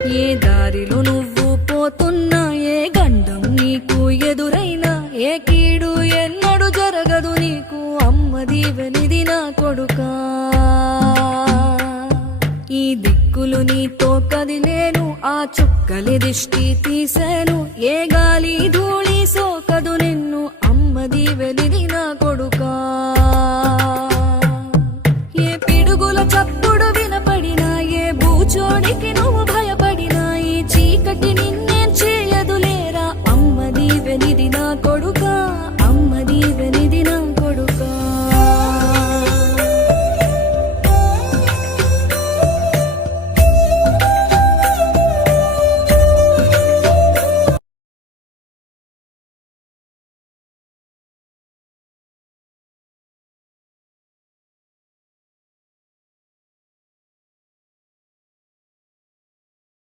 ఏ దారిలో నువ్వు పోతున్నా, ఏ గండం నీకు ఎదురైనా, ఏ కీడు ఎన్నడు జరగదు నీకు, అమ్మ దీవెనిది నా కొడుకా. ఈ దిక్కులు నీతో కదిలేను, ఆ చుక్కలి దిష్టి తీసేను, ఏ గాలి ధూళి సోకదు నిన్ను, అమ్మ దీవెనిది నా